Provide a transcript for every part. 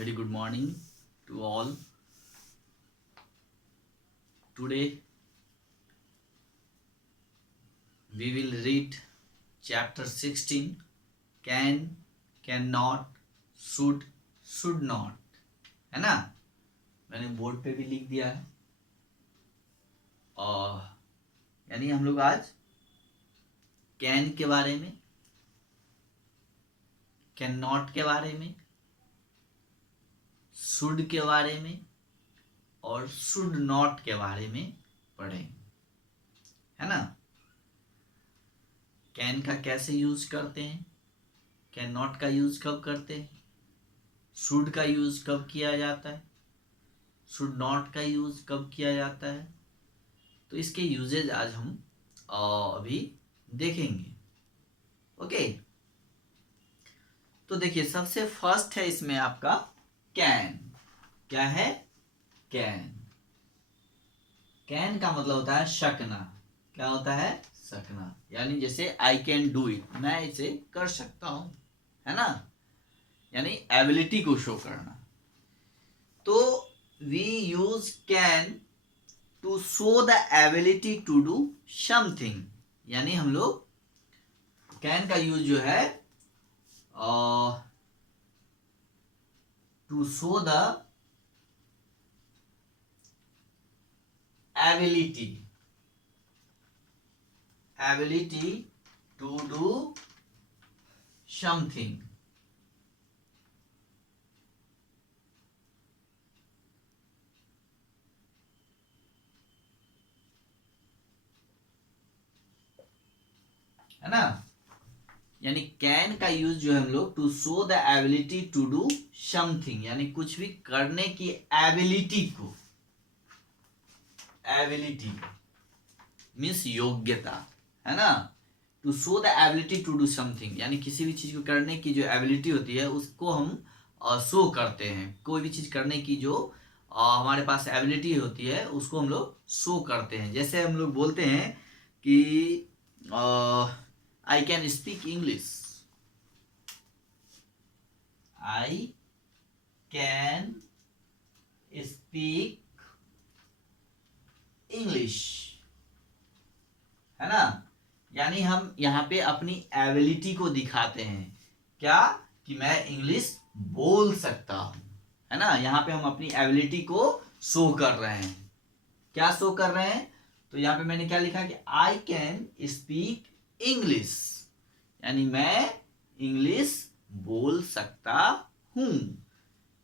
Very good morning to all. Today we will read chapter 16 can, cannot, should not. है ना? मैंने board पे भी लिख दिया है। और यानी हम लोग आज कैन के बारे में, कैन नॉट के बारे में, शुड के बारे में और शुड नॉट के बारे में पढ़ेंगे, है ना? कैन का कैसे यूज करते हैं, कैन नॉट का यूज कब करते हैं, शुड का यूज कब किया जाता है, शुड नॉट का यूज कब किया जाता है, तो इसके यूजेज आज हम अभी देखेंगे। ओके, तो देखिए सबसे फर्स्ट है इसमें आपका कैन। क्या है? कैन। कैन का मतलब होता है शकना। क्या होता है? सकना। यानी जैसे आई कैन डू इट, मैं इसे कर सकता हूं, है ना? यानी एबिलिटी को शो करना। तो we use can to show the ability to do something. यानी हम लोग कैन का यूज जो है to show the ability to do something। है ना? यानी कैन का यूज जो है हम लोग to show the ability to do something, यानी कुछ भी करने की एबिलिटी को, एबिलिटी मीन्स योग्यता, है ना? To show the ability to do something, यानी किसी भी चीज को करने की जो एबिलिटी होती है उसको हम शो करते हैं। कोई भी चीज करने की जो हमारे पास एबिलिटी होती है उसको हम लोग शो करते हैं। जैसे हम लोग बोलते हैं कि I can speak English, I can speak English, है ना? यानी हम यहाँ पे अपनी एबिलिटी को दिखाते हैं। क्या? कि मैं इंग्लिश बोल सकता हूं, है ना? यहाँ पे हम अपनी एबिलिटी को शो कर रहे हैं। क्या शो कर रहे हैं? तो यहाँ पे मैंने क्या लिखा कि आई कैन स्पीक इंग्लिश, यानी मैं इंग्लिश बोल सकता हूं।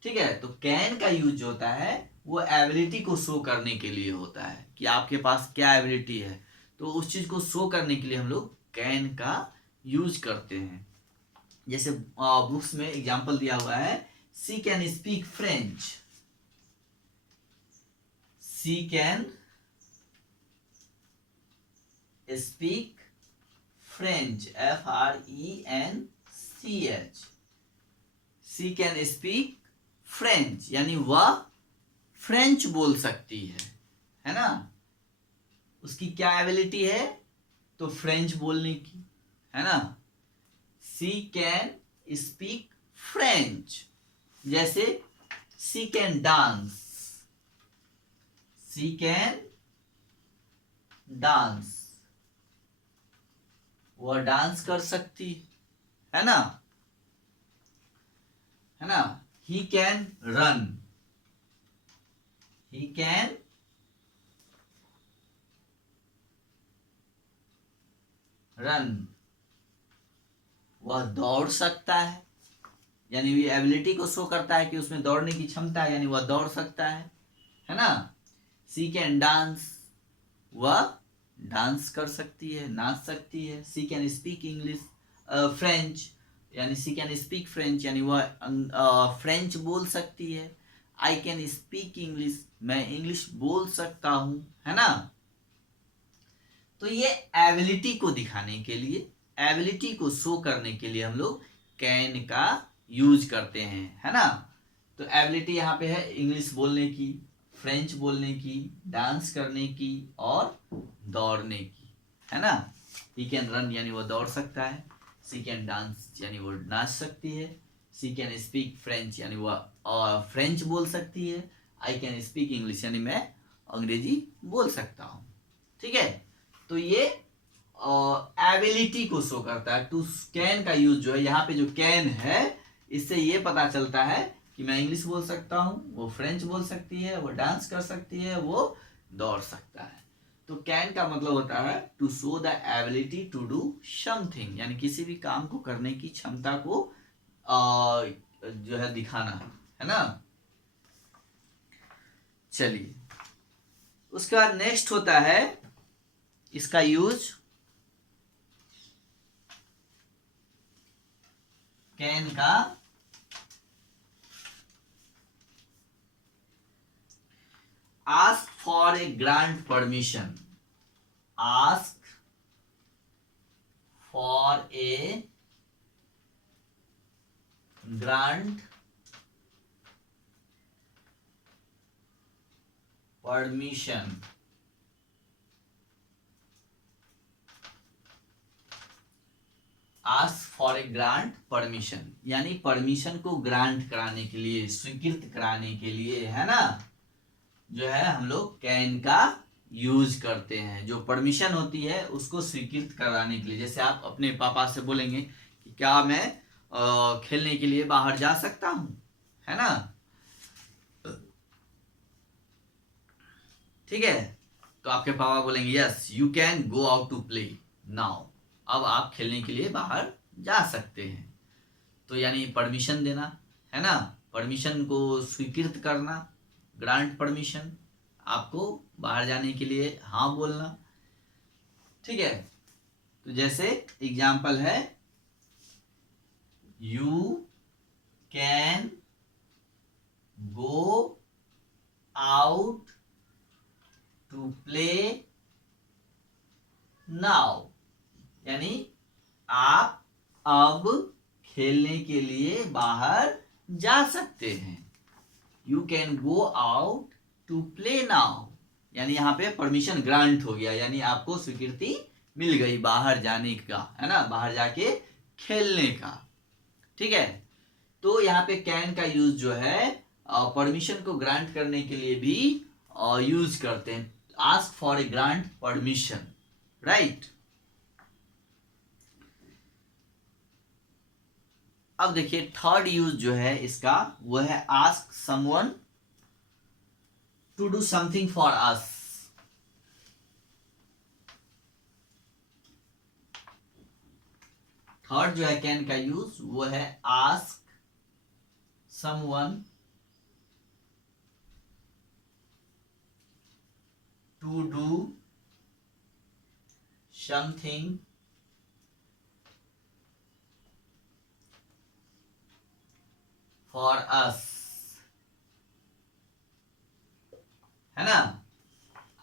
ठीक है? तो कैन का यूज होता है वो एबिलिटी को शो करने के लिए होता है कि आपके पास क्या एबिलिटी है, तो उस चीज को शो करने के लिए हम लोग कैन का यूज करते हैं। जैसे बुक्स में एग्जांपल दिया हुआ है, she can speak French, she can speak French, FRENCH, she can speak French, यानी वह फ्रेंच बोल सकती है ना? उसकी क्या एबिलिटी है? तो फ्रेंच बोलने की, है ना? She can speak French. जैसे she can dance, she can dance, वह डांस कर सकती है ना? है ना? He can run, he can run, वह दौड़ सकता है, यानी ये एबिलिटी को शो करता है कि उसमें दौड़ने की क्षमता है, यानी वह दौड़ सकता है ना? सी कैन डांस, वह डांस कर सकती है, नाच सकती है। She can speak English French, यानी सी कैन स्पीक फ्रेंच, यानी वह फ्रेंच बोल सकती है। आई कैन स्पीक इंग्लिश, मैं इंग्लिश बोल सकता हूं, है ना? तो ये एबिलिटी को दिखाने के लिए, एबिलिटी को शो करने के लिए हम लोग कैन का यूज करते हैं, है ना? तो एबिलिटी यहाँ पे है इंग्लिश बोलने की, फ्रेंच बोलने की, डांस करने की और दौड़ने की, है ना? ही कैन रन यानी वो दौड़ सकता है, सी कैन डांस यानी वो नाच सकती है, शी कैन स्पीक फ्रेंच यानी वह फ्रेंच बोल सकती है। आई कैन स्पीक इंग्लिश यानी मैं अंग्रेजी बोल सकता हूँ। ठीक है, तो ये एबिलिटी को शो करता है। टू कैन का यूज जो है यहाँ पे, जो कैन है, इससे ये पता चलता है कि मैं इंग्लिश बोल सकता हूँ, वो फ्रेंच बोल सकती है, वो डांस कर सकती है, वो दौड़ सकता है। तो कैन का मतलब होता है to show the ability to do something, यानी किसी भी काम को करने की क्षमता को जो है दिखाना, है ना। चलिए, उसके बाद नेक्स्ट होता है इसका यूज कैन का। Ask for a grant permission, ask for a grant permission, ask for a grant permission यानी परमिशन को ग्रांट कराने के लिए, स्वीकृत कराने के लिए, है ना, जो है हम लोग कैन का यूज करते हैं। जो परमिशन होती है उसको स्वीकृत कराने के लिए, जैसे आप अपने पापा से बोलेंगे कि क्या मैं खेलने के लिए बाहर जा सकता हूं, है ना। ठीक है, तो आपके पापा बोलेंगे yes you can go out to play now, अब आप खेलने के लिए बाहर जा सकते हैं। तो यानी परमिशन देना, है ना, परमिशन को स्वीकृत करना, ग्रांट परमिशन, आपको बाहर जाने के लिए हाँ बोलना। ठीक है, तो जैसे एग्जाम्पल है, you can go out to play now, यानी आप अब खेलने के लिए बाहर जा सकते हैं। You can go out to play now, यानी यहाँ पे परमिशन ग्रांट हो गया, यानी आपको स्वीकृति मिल गई बाहर जाने का, है ना, बाहर जाके खेलने का। ठीक है, तो यहाँ पे कैन का यूज जो है परमिशन को ग्रांट करने के लिए भी यूज करते हैं। Ask for a grant permission, right. अब देखिए थर्ड यूज जो है इसका, वो है ask someone to do something for us. Third जो है कैन का यूज, वो है ask someone to do something for us, है ना।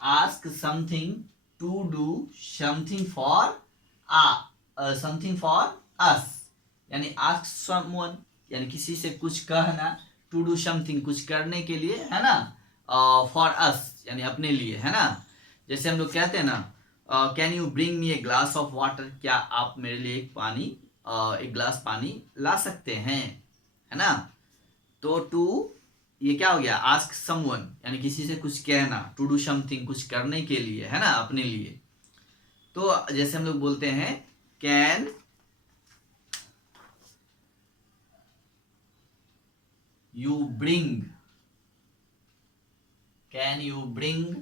Ask something to do something for something for us, यानी आस्क समवन यानी किसी से कुछ कहना, टू डू समथिंग कुछ करने के लिए, है ना, फॉर अस यानी अपने लिए, है ना। जैसे हम लोग कहते हैं ना, can you bring me a glass of water, क्या आप मेरे लिए एक ग्लास पानी ला सकते हैं, है ना। तो टू, ये क्या हो गया, आस्क समवन यानी किसी से कुछ कहना, टू डू समथिंग कुछ करने के लिए, है ना, अपने लिए। तो जैसे हम लोग बोलते हैं can you bring, can you bring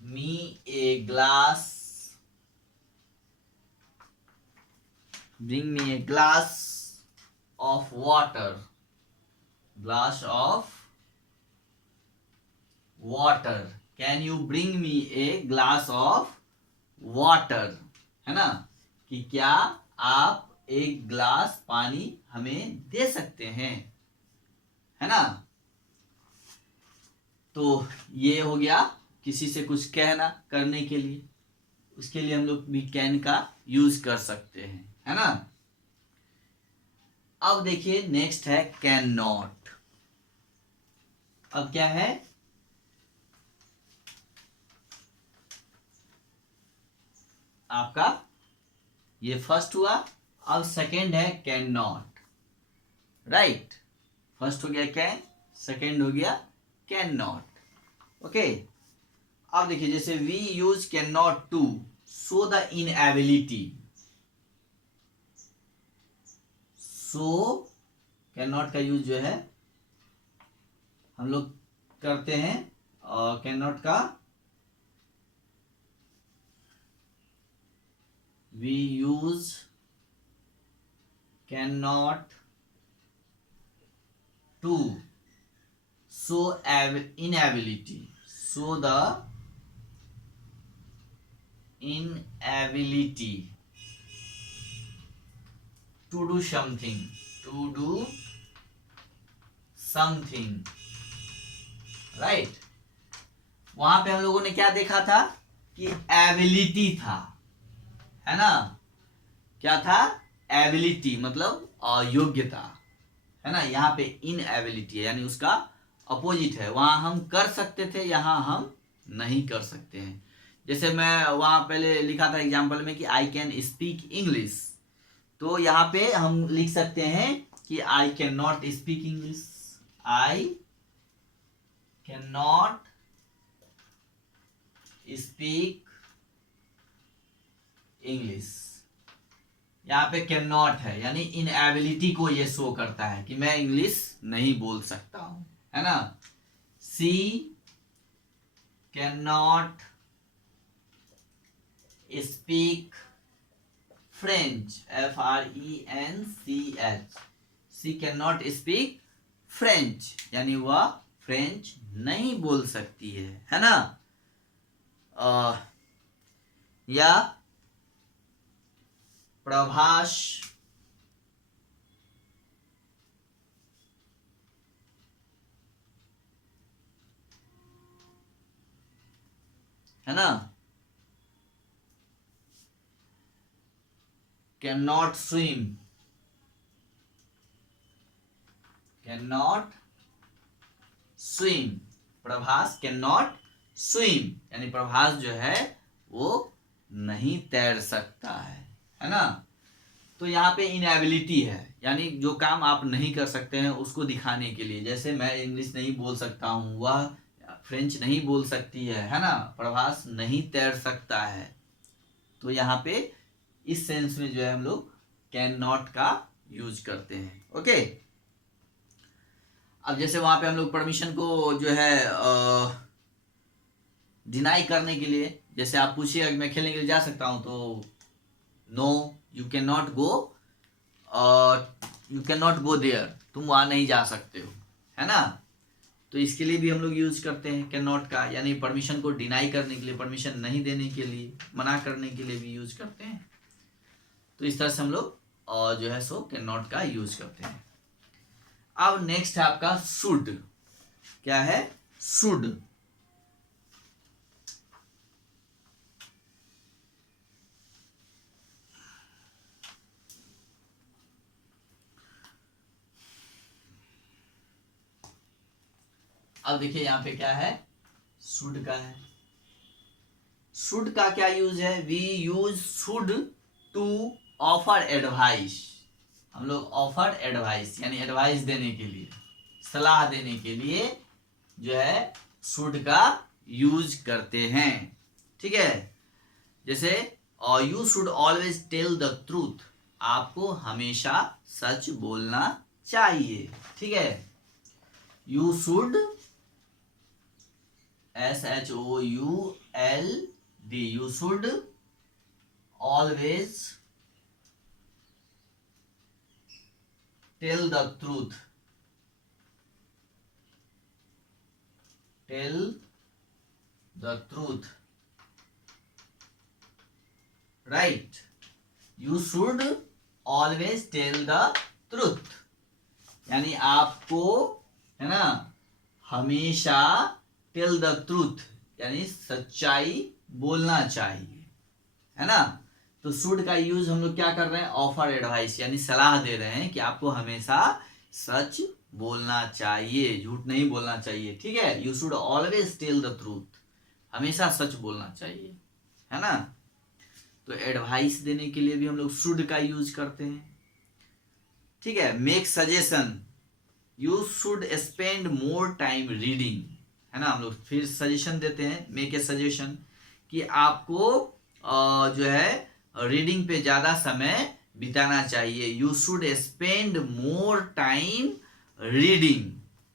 me a glass, bring me a glass of water, glass of water, can you bring me a glass of water, है ना, कि क्या आप एक ग्लास पानी हमें दे सकते हैं, है ना। तो ये हो गया किसी से कुछ कहना, करने के लिए, उसके लिए हम लोग भी कैन का यूज कर सकते हैं, है ना। अब देखिए नेक्स्ट है कैन नॉट। अब क्या है, आपका ये फर्स्ट हुआ, अब सेकेंड है कैन नॉट, राइट। फर्स्ट हो गया कैन, सेकेंड हो गया कैन नॉट, ओके। अब देखिए जैसे we use can not to show the inability, so can not का यूज जो है हम लोग करते हैं कैन नॉट का we use can not to show inability, show the inability to do something, to do something, right। वहां पे हम लोगों ने क्या देखा था कि एबिलिटी था, है ना। क्या था? एबिलिटी मतलब योग्यता, है ना। यहाँ पे इनएबिलिटी है, यानी उसका अपोजिट है। वहां हम कर सकते थे, यहाँ हम नहीं कर सकते हैं। जैसे मैं वहां पहले लिखा था एग्जाम्पल में कि आई कैन स्पीक इंग्लिश, तो यहाँ पे हम लिख सकते हैं कि I can not speak English, I can not speak English. यहाँ पे कैन नॉट है, यानी इनएबिलिटी को ये शो करता है कि मैं इंग्लिश नहीं बोल सकता हूं, है ना। She can not speak French, FRENCH, she can not speak French, यानी वह फ्रेंच नहीं बोल सकती है ना। या प्रभास है ना, can not swim, can not swim, Prabhas can not swim, यानी प्रभास जो है वो नहीं तैर सकता है ना। तो यहाँ पे इनएबिलिटी है, यानी जो काम आप नहीं कर सकते हैं उसको दिखाने के लिए। जैसे मैं इंग्लिश नहीं बोल सकता हूँ, वह फ्रेंच नहीं बोल सकती है ना, प्रभास नहीं तैर सकता है। तो यहाँ पे इस सेंस में जो है हम लोग कैन नॉट का यूज करते हैं, ओके। अब जैसे वहां पे हम लोग परमिशन को जो है डिनाई करने के लिए, जैसे आप पूछिए मैं खेलने के लिए जा सकता हूं, तो no you can not go, you can not go there, तुम वहां नहीं जा सकते हो, है ना। तो इसके लिए भी हम लोग यूज करते हैं कैन नॉट का, यानी परमिशन को डिनाई करने के लिए, परमिशन नहीं देने के लिए, मना करने के लिए भी यूज करते हैं। तो इस तरह से हम लोग जो है सो कैन नॉट का यूज करते हैं। अब नेक्स्ट है आपका शुड। क्या है? शुड। अब देखिए यहाँ पे क्या है, शुड का है। शुड का क्या यूज है? We use should to offer advice. हम लोग ऑफर एडवाइस, यानी एडवाइस देने के लिए, सलाह देने के लिए जो है शुड का यूज करते हैं, ठीक है। जैसे you should always tell the truth, आपको हमेशा सच बोलना चाहिए, ठीक है। You should SHOULD, you should always tell the truth, tell the truth, right। you should always tell the truth, यानी आपको, है ना, हमेशा टेल द ट्रूथ, यानी सच्चाई बोलना चाहिए, है ना। तो शुड का यूज हम लोग क्या कर रहे हैं? ऑफर एडवाइस, यानी सलाह दे रहे हैं कि आपको हमेशा सच बोलना चाहिए, झूठ नहीं बोलना चाहिए, ठीक है। You should always tell the truth, हमेशा सच बोलना चाहिए, है ना। तो एडवाइस देने के लिए भी हम लोग शुड का यूज करते हैं। ठीक है, make suggestion, you should spend more time reading, है ना। हम लोग फिर सजेशन देते हैं, मेक ए सजेशन, कि आपको जो है रीडिंग पे ज़्यादा समय बिताना चाहिए। You should spend more time reading,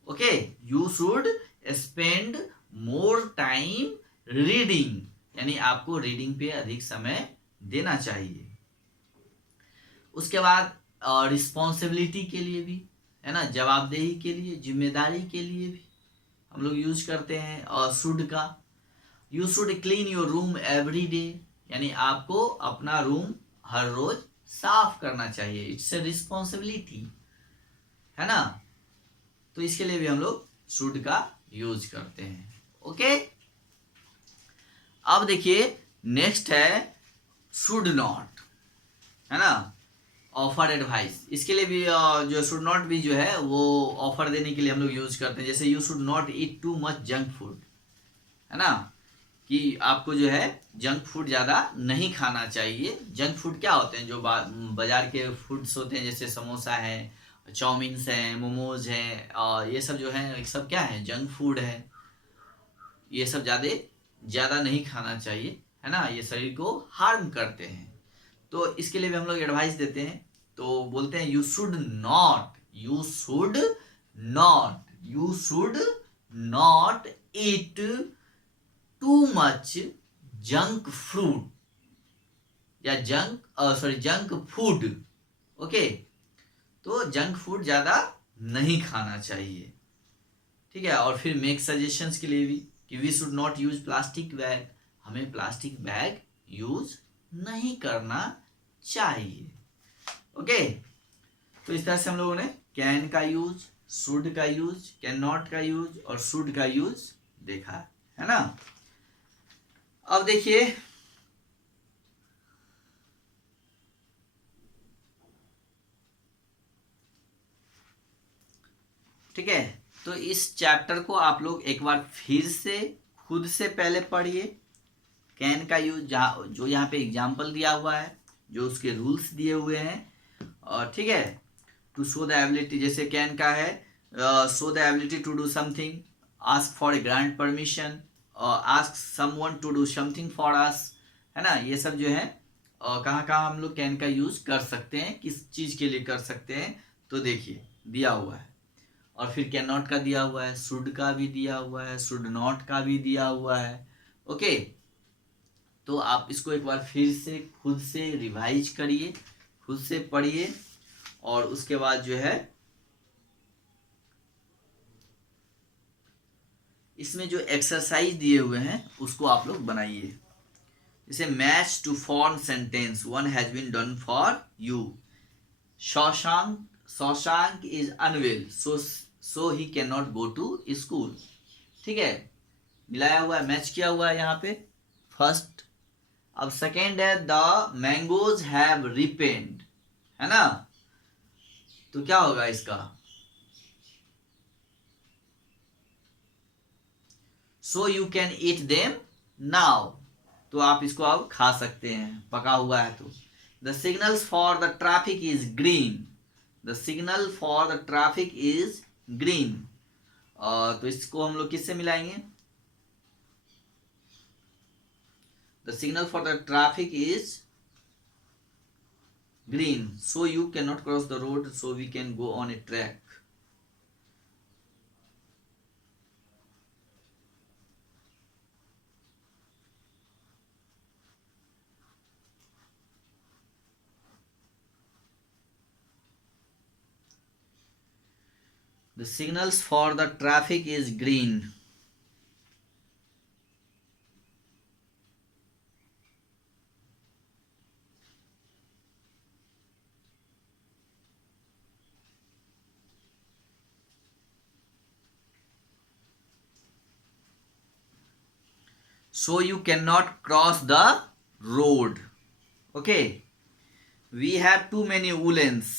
okay, you should spend more time reading, यानी आपको रीडिंग पे अधिक समय देना चाहिए। उसके बाद रिस्पॉन्सिबिलिटी के लिए भी, है ना, जवाबदेही के लिए, जिम्मेदारी के लिए भी हम लोग यूज करते हैं शुड का। You should clean your room every day, यानी आपको अपना रूम हर रोज साफ करना चाहिए, इट्स ए रिस्पॉन्सिबिलिटी, है ना। तो इसके लिए भी हम लोग शुड का यूज करते हैं। ओके, अब देखिए नेक्स्ट है शुड नॉट, है ना, ऑफर एडवाइस। इसके लिए भी जो शुड नॉट भी जो है वो ऑफर देने के लिए हम लोग यूज करते हैं। जैसे you should not eat too much junk food, है ना, कि आपको जो है जंक फूड ज़्यादा नहीं खाना चाहिए। जंक फूड क्या होते हैं, जो बाजार के फूड्स होते हैं, जैसे समोसा है, चाउमीन्स हैं, मोमोज हैं, और ये सब जो है ये सब क्या है, जंक फूड है। ये सब ज़्यादा नहीं खाना चाहिए, है ना, ये शरीर को हार्म करते हैं। तो इसके लिए भी हम लोग एडवाइस देते हैं, तो बोलते हैं you should not, you should not, you should not eat too much junk fruit या जंक फूड, ओके। तो जंक फूड ज़्यादा नहीं खाना चाहिए, ठीक है। और फिर मेक सजेशंस के लिए भी कि we should not use plastic bag, हमें प्लास्टिक बैग यूज नहीं करना चाहिए, ओके। तो इस तरह से हम लोगों ने कैन का यूज, शुड का यूज, कैन नॉट का यूज और शुड का यूज देखा, है ना। अब देखिए ठीक है, तो इस चैप्टर को आप लोग एक बार फिर से खुद से पहले पढ़िए। कैन का यूज जो यहाँ पे एग्जाम्पल दिया हुआ है, जो उसके रूल्स दिए हुए हैं, और ठीक है, टू शो द एबिलिटी, जैसे कैन का है show the ability to do something, ask for a grant permission, ask someone to do something for us, है ना। ये सब जो है कहाँ कहाँ हम लोग कैन का यूज कर सकते हैं, किस चीज के लिए कर सकते हैं, तो देखिए दिया हुआ है। और फिर कैन नॉट का दिया हुआ है, शुड का भी दिया हुआ है, शुड नॉट का भी दिया हुआ है, ओके। तो आप इसको एक बार फिर से खुद से रिवाइज करिए, खुद से पढ़िए, और उसके बाद जो है इसमें जो एक्सरसाइज दिए हुए हैं उसको आप लोग बनाइए। जैसे match to form sentence, one has been done for you. Shashank is unwell so he can not go to school, ठीक है, मिलाया हुआ है, मैच किया हुआ है यहाँ पे फर्स्ट। अब सेकेंड है द मैंगोज हैव रिपेंड, है ना, तो क्या होगा इसका, सो you can eat them now, तो आप इसको अब खा सकते हैं, पका हुआ है तो। The signals for the traffic is green, the signal for the traffic is green, तो इसको हम लोग किससे मिलाएंगे, the signal for the traffic is green so you cannot cross the road so we can go on a track, the signals for the traffic is green, so you cannot cross the road, okay. We have too many woolens,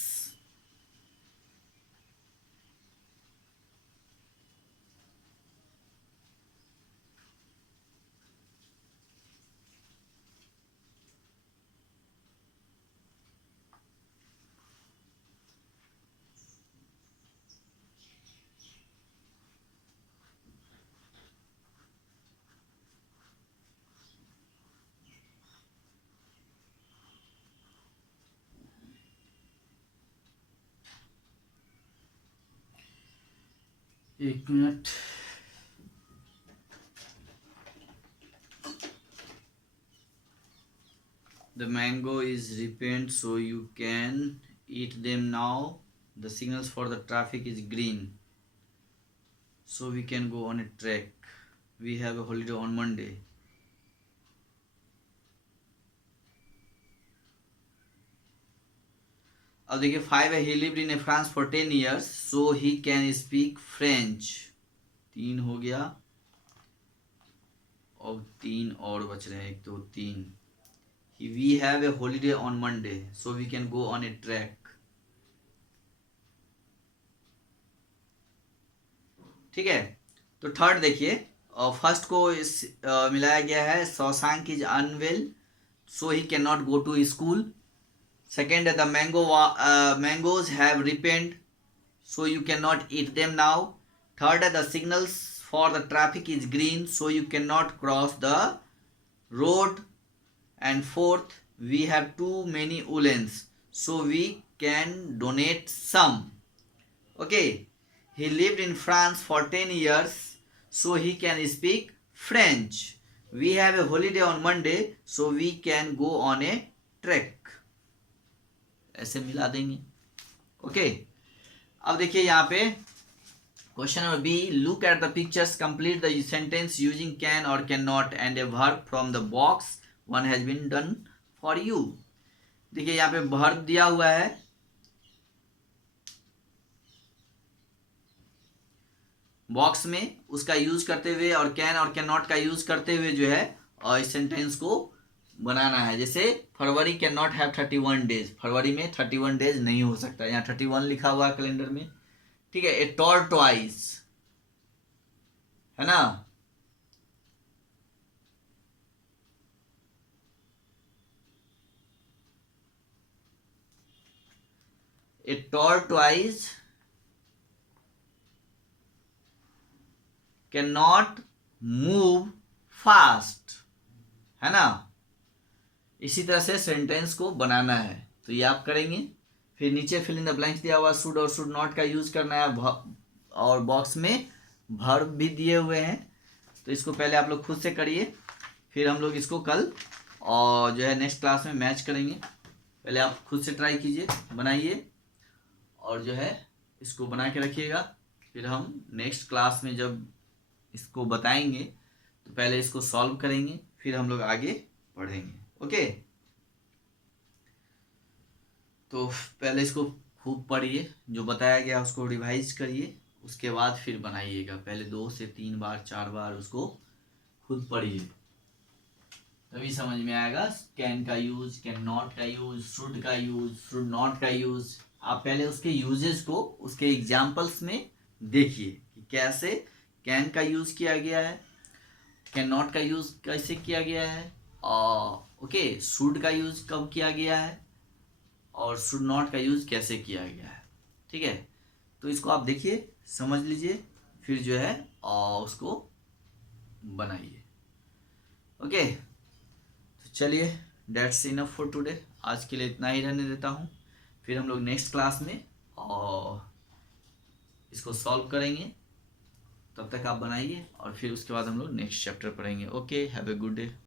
एक minute. The mango is ripened, so you can eat them now. The signals for the traffic is green, so we can go on a trek. We have a holiday on Monday. अब देखिए 5 है, he lived in France for 10 years, so he can speak French. 3 हो गया और 3 और बच रहे हैं, 1 2 3। We have a holiday on Monday, so we can go on a trek. ठीक है, तो थर्ड देखिए, फर्स्ट को मिलाया गया है, Shashank is unwell so he can not go to school. Second है, the mangoes have ripened so you can not eat them now. Third है, the signals for the traffic is green so you can not cross the road. And fourth, we have too many woollens so we can donate some. Okay, he lived in France for 10 years, so he can speak French. We have a holiday on Monday, so we can go on a trek. ऐसे मिला देंगे। Okay, अब देखिए यहाँ पे question number B, look at the pictures, complete the sentence using can और can not and a verb from the box, one has been done for you. देखिए यहाँ पे वर्ब दिया हुआ है, बॉक्स में उसका यूज करते हुए और कैन नॉट का यूज करते हुए जो है और इस सेंटेंस को बनाना है। जैसे फरवरी कैन नॉट हैव 31 डेज, फरवरी में 31 डेज नहीं हो सकता, यहाँ 31 लिखा हुआ है कैलेंडर में। ठीक है, ए टॉर्टोइज है ना, a tortoise can not move fast, है ना। इसी तरह से सेंटेंस को बनाना है, तो ये आप करेंगे। फिर नीचे फिल इन द ब्लैंक्स दिया हुआ, शुड और शुड नॉट का यूज करना है, और बॉक्स में वर्ब भी दिए हुए हैं, तो इसको पहले आप लोग खुद से करिए, फिर हम लोग इसको कल और जो है नेक्स्ट क्लास में मैच करेंगे। पहले आप खुद से ट्राई कीजिए, बनाइए और जो है इसको बना के रखिएगा, फिर हम नेक्स्ट क्लास में जब इसको बताएंगे तो पहले इसको सॉल्व करेंगे, फिर हम लोग आगे पढ़ेंगे। ओके, तो पहले इसको खूब पढ़िए, जो बताया गया उसको रिवाइज करिए, उसके बाद फिर बनाइएगा। पहले 2 से 3 बार 4 बार उसको खुद पढ़िए, तभी समझ में आएगा। कैन का यूज, कैन नॉट का यूज, शुड का यूज, शुड नॉट का यूज। आप पहले उसके यूजेस को उसके एग्जाम्पल्स में देखिए कि कैसे कैन का यूज किया गया है, कैन नॉट का यूज कैसे किया गया है, ओके शुड का यूज कब किया गया है, और शुड नॉट का यूज कैसे किया गया है। ठीक है, तो इसको आप देखिए, समझ लीजिए, फिर जो है उसको बनाइए। ओके, तो चलिए, डेट्स इनफ फॉर टुडे, आज के लिए इतना ही रहने देता हूँ। फिर हम लोग नेक्स्ट क्लास में और इसको सॉल्व करेंगे, तब तक आप बनाइए और फिर उसके बाद हम लोग नेक्स्ट चैप्टर पढ़ेंगे। Okay, have a good day.